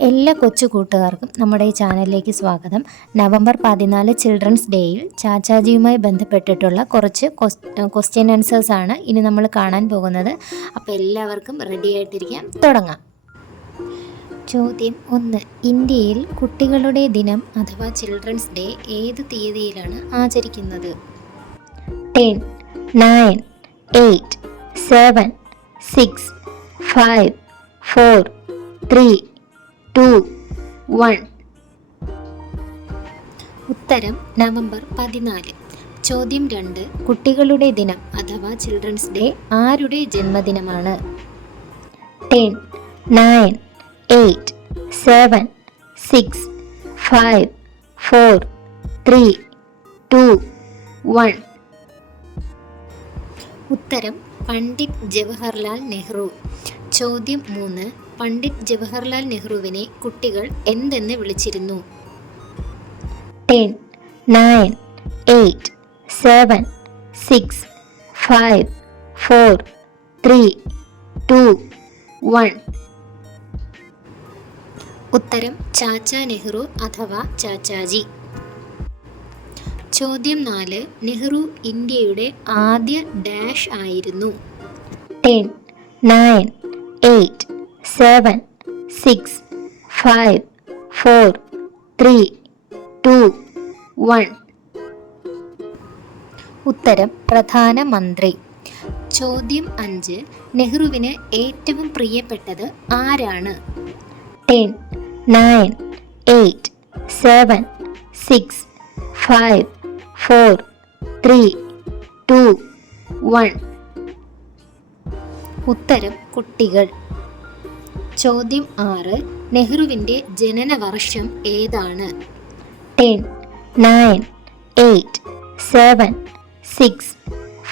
എല്ലാ കൊച്ചു കൂട്ടുകാർക്കും നമ്മുടെ ഈ ചാനലിലേക്ക് സ്വാഗതം. നവംബർ പതിനാല് ചിൽഡ്രൻസ് ഡേയിൽ ചാച്ചാജിയുമായി ബന്ധപ്പെട്ടിട്ടുള്ള കുറച്ച് ക്വസ്റ്റ്യൻ ആൻസേഴ്സ് ആണ് ഇനി നമ്മൾ കാണാൻ പോകുന്നത്. അപ്പോൾ എല്ലാവർക്കും റെഡി ആയിട്ടിരിക്കാം. തുടങ്ങാം. ചോദ്യം ഒന്ന്. ഇന്ത്യയിൽ കുട്ടികളുടെ ദിനം അഥവാ ചിൽഡ്രൻസ് ഡേ ഏത് തീയതിയിലാണ് ആചരിക്കുന്നത്? Ten nine eight seven six five four three two one ഉത്തരം നവംബർ പതിനാല്. ചോദ്യം രണ്ട് കുട്ടികളുടെ ദിനം അഥവാ ചിൽഡ്രൻസ് ഡേ ആരുടെ ജന്മദിനമാണ്? Ten nine eight seven six five four three two one ഉത്തരം പണ്ഡിറ്റ് ജവഹർലാൽ നെഹ്റു. ചോദ്യം മൂന്ന് പണ്ഡിറ്റ് ജവഹർലാൽ നെഹ്റുവിനെ കുട്ടികൾ എന്തെന്ന് വിളിച്ചിരുന്നു? Ten nine eight seven six five four three two one. ഉത്തരം ചാച്ച നെഹ്റു അഥവാ ചാച്ചാജി. ചോദ്യം നാല് നെഹ്റു ഇന്ത്യയുടെ ആദ്യ ഡാഷ് ആയിരുന്നു. Ten nine eight seven six five four three two one. ഉത്തരം പ്രധാനമന്ത്രി ചോദ്യം അഞ്ച് നെഹ്റുവിന് ഏറ്റവും പ്രിയപ്പെട്ടത് ആരാണ്? Ten nine eight seven six five four three two one. ഉത്തരം കുട്ടികൾ. ചോദ്യം ആറ്. നെഹ്റുവിന്റെ ജനന വർഷം ഏതാണ്? Ten nine eight seven six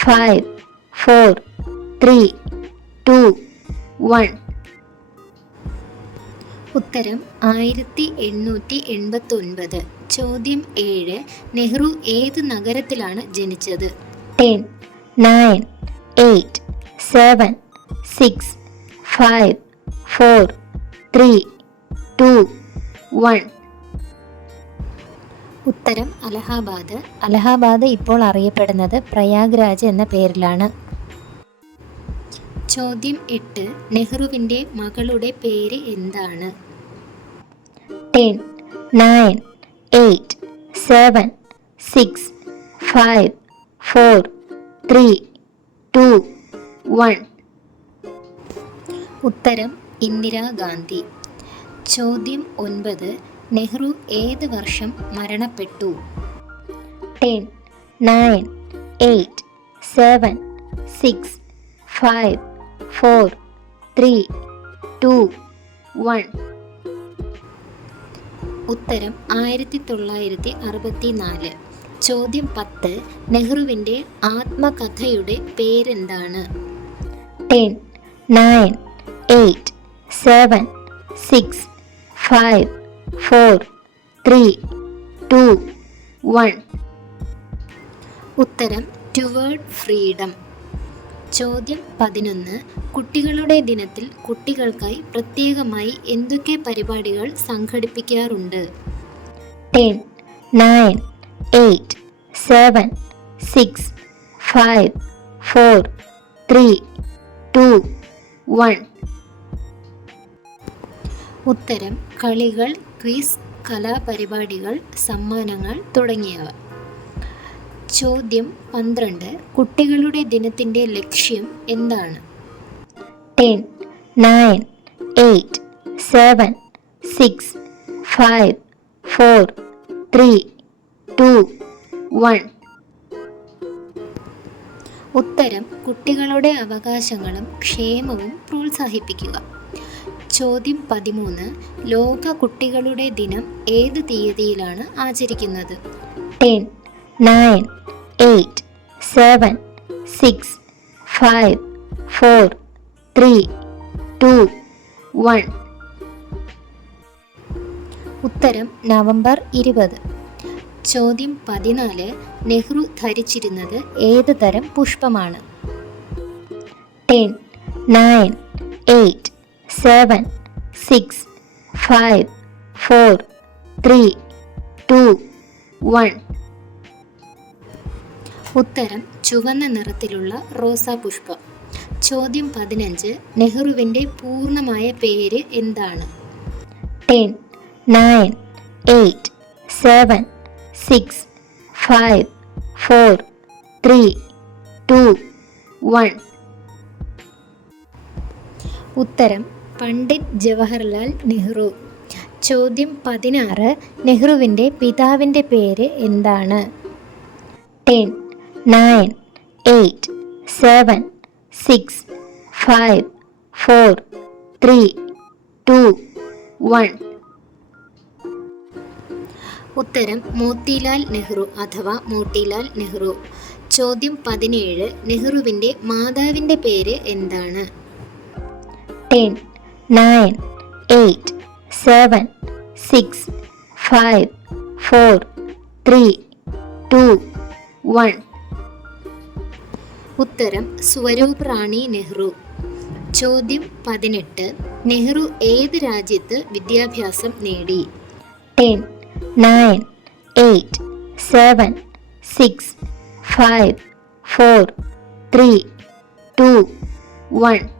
five four three two one. ഉത്തരം ആയിരത്തി എണ്ണൂറ്റി എൺപത്തി ഒൻപത് ചോദ്യം ഏഴ്. നെഹ്റു ഏത് നഗരത്തിലാണ് ജനിച്ചത്? Ten nine eight seven six five four three two one ഉത്തരം അലഹാബാദ്. അലഹാബാദ് ഇപ്പോൾ അറിയപ്പെടുന്നത് പ്രയാഗ് രാജ് എന്ന പേരിലാണ്. ചോദ്യം എട്ട് നെഹ്റുവിന്റെ മകളുടെ പേര് എന്താണ്? Ten nine eight seven six five four three two one ഉത്തരം ഇന്ദിരാഗാന്ധി ചോദ്യം ഒൻപത്. നെഹ്റു ഏത് വർഷം മരണപ്പെട്ടു? Ten nine eight seven six five four three two one. ഉത്തരം ആയിരത്തി തൊള്ളായിരത്തി അറുപത്തി നാല് ചോദ്യം പത്ത്. നെഹ്റുവിന്റെ ആത്മകഥയുടെ പേരെന്താണ്? Ten nine eight seven six five four three two one. ഉത്തരം ടുവേർഡ് ഫ്രീഡം ചോദ്യം പതിനൊന്ന് കുട്ടികളുടെ ദിനത്തിൽ കുട്ടികൾക്കായി പ്രത്യേകമായി എന്തൊക്കെ പരിപാടികൾ സംഘടിപ്പിക്കാറുണ്ട്? Ten nine eight seven six five four three two one. ഉത്തരം കളികൾ ക്വിസ് കലാപരിപാടികൾ സമ്മാനങ്ങൾ തുടങ്ങിയവ. ചോദ്യം പന്ത്രണ്ട് കുട്ടികളുടെ ദിനത്തിന്റെ ലക്ഷ്യം എന്താണ്? Ten nine eight seven six five four three two one. ഉത്തരം കുട്ടികളുടെ അവകാശങ്ങളും ക്ഷേമവും പ്രോത്സാഹിപ്പിക്കുക. ചോദ്യം പതിമൂന്ന്. ലോക കുട്ടികളുടെ ദിനം ഏത് തീയതിയിലാണ് ആചരിക്കുന്നത്? Ten nine eight seven six five four three two one. ഉത്തരം നവംബർ ഇരുപത്. ചോദ്യം പതിനാല്. നെഹ്റു ധരിച്ചിരുന്നത് ഏത് തരം പുഷ്പമാണ്? Ten nine eight seven six five four three two one. ഉത്തരം ചുവന്ന നിറത്തിലുള്ള റോസാ പുഷ്പം. ചോദ്യം പതിനഞ്ച് നെഹ്റുവിന്റെ പൂർണമായ പേര് എന്താണ്? Ten nine eight seven six five four three two one. ഉത്തരം പണ്ഡിറ്റ് ജവഹർലാൽ നെഹ്റു. ചോദ്യം പതിനാറ്. നെഹ്റുവിന്റെ പിതാവിന്റെ പേര് എന്താണ്? Ten nine eight seven six five four three two one. ഉത്തരം മോത്തിലാൽ നെഹ്റു അഥവാ മോട്ടിലാൽ നെഹ്റു. ചോദ്യം പതിനേഴ്. നെഹ്റുവിന്റെ മാതാവിന്റെ പേര് എന്താണ്? Ten nine eight seven six five four three two one. ഉത്തരം സ്വരൂപ് റാണി നെഹ്റു. ചോദ്യം പതിനെട്ട്. നെഹ്റു ഏത് രാജ്യത്ത് വിദ്യാഭ്യാസം നേടി? Ten nine eight seven six five four three two one.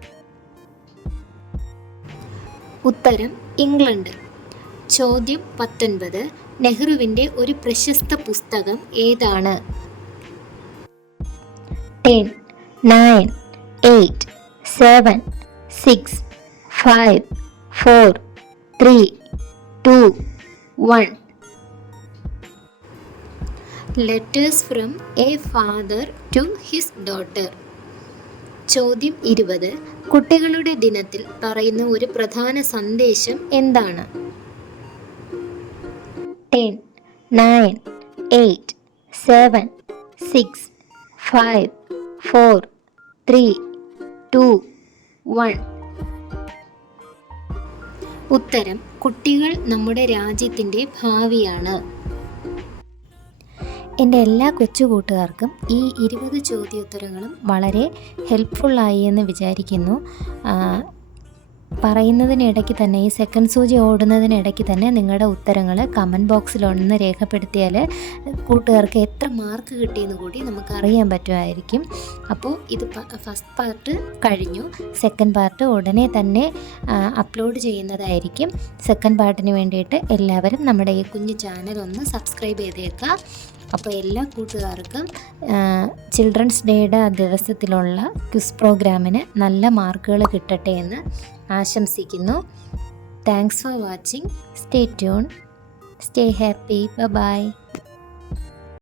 ഉത്തരം ഇംഗ്ലണ്ട്. ചോദ്യം പത്തൊൻപത്. നെഹ്റുവിന്റെ ഒരു പ്രശസ്ത പുസ്തകം ഏതാണ്? Ten nine eight seven six five four three two one. Letters from a father to his daughter ചോദ്യം ഇരുപത്. കുട്ടികളുടെ ദിനത്തിൽ പറയുന്ന ഒരു പ്രധാന സന്ദേശം എന്താണ്? Ten nine eight seven six five four three two one ഉത്തരം കുട്ടികൾ നമ്മുടെ രാജ്യത്തിന്റെ ഭാവിയാണ്. എന്റെ എല്ലാ കൊച്ചു കൂട്ടുകാർക്കും ഈ ഇരുപത് ചോദ്യോത്തരങ്ങളും വളരെ ഹെൽപ്ഫുള്ളായി എന്ന് വിചാരിക്കുന്നു. പറയുന്നതിനിടയ്ക്ക് തന്നെ ഈ സെക്കൻഡ് സൂചി ഓടുന്നതിനിടയ്ക്ക് തന്നെ നിങ്ങളുടെ ഉത്തരങ്ങൾ കമന്റ് ബോക്സിൽ ഒന്ന് രേഖപ്പെടുത്തിയാൽ കൂട്ടുകാർക്ക് എത്ര മാർക്ക് കിട്ടിയെന്ന് കൂടി നമുക്ക് അറിയാൻ പറ്റുമായിരിക്കും. അപ്പോൾ ഇത് ഫസ്റ്റ് പാർട്ട് കഴിഞ്ഞു. സെക്കൻഡ് പാർട്ട് ഉടനെ തന്നെ അപ്ലോഡ് ചെയ്യുന്നതായിരിക്കും. സെക്കൻഡ് പാർട്ടിന് വേണ്ടിയിട്ട് എല്ലാവരും നമ്മുടെ ഈ കുഞ്ഞു ചാനൽ ഒന്ന് സബ്സ്ക്രൈബ് ചെയ്തേക്കുക. അപ്പോൾ എല്ലാ കൂട്ടുകാർക്കും ചിൽഡ്രൻസ് ഡേയുടെ ദിവസത്തിലുള്ള ക്വിസ് പ്രോഗ്രാമിന് നല്ല മാർക്കുകൾ കിട്ടട്ടെ എന്ന് ആശംസിക്കുന്നു. Thanks for watching stay tune stay happy bye